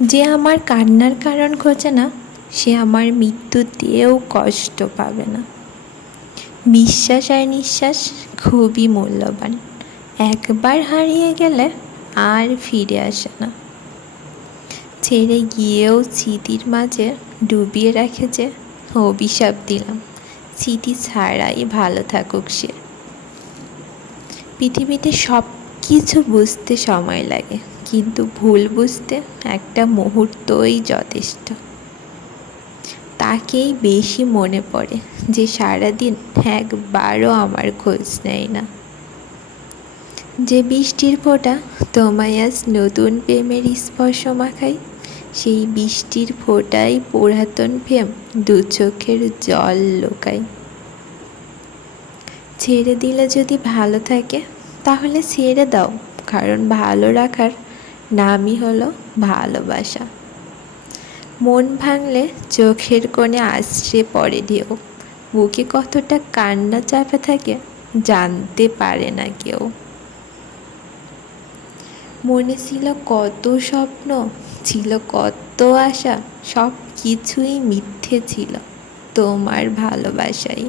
যে আমার কান্নার কারণ খোঁজে না, সে আমার মৃত্যু দিয়েও কষ্ট পাবে না। বিশ্বাস আর নিঃশ্বাস খুবই মূল্যবান। একবার হারিয়ে গেলে আর ফিরে আসে না। ছেড়ে গিয়েও স্মৃতির মাঝে ডুবিয়ে রাখে যে অভিশাপ দিলাম। স্মৃতি ছাড়াই ভালো থাকুক সে। পৃথিবীতে সব কিছু বুঝতে সময় লাগে, কিন্তু ভুল বুঝতে একটা মুহূর্তই যথেষ্ট। তাকেই বেশি মনে পড়ে যে সারাদিন একবারও আমার খোঁজ নেয় না। যে বৃষ্টির ফোঁটা তোমায় আজ নতুন প্রেমের স্পর্শ মাখায়, সেই বৃষ্টির ফোঁটাই পুরাতন প্রেম দু চোখের জল লোকায়। ছেড়ে দিলে যদি ভালো থাকে তাহলে ছেড়ে দাও, কারণ ভালো রাখার নামই হলো ভালোবাসা। মন ভাঙলে চোখের কোণে আশ্রে পড়ে ঢেউ। বুকে কতটা কান্না চাপা থাকে জানতে পারে না কেউ। মনে ছিল কত স্বপ্ন, ছিল কত আশা সব কিছুই মিথ্যে ছিল তোমার ভালোবাসায়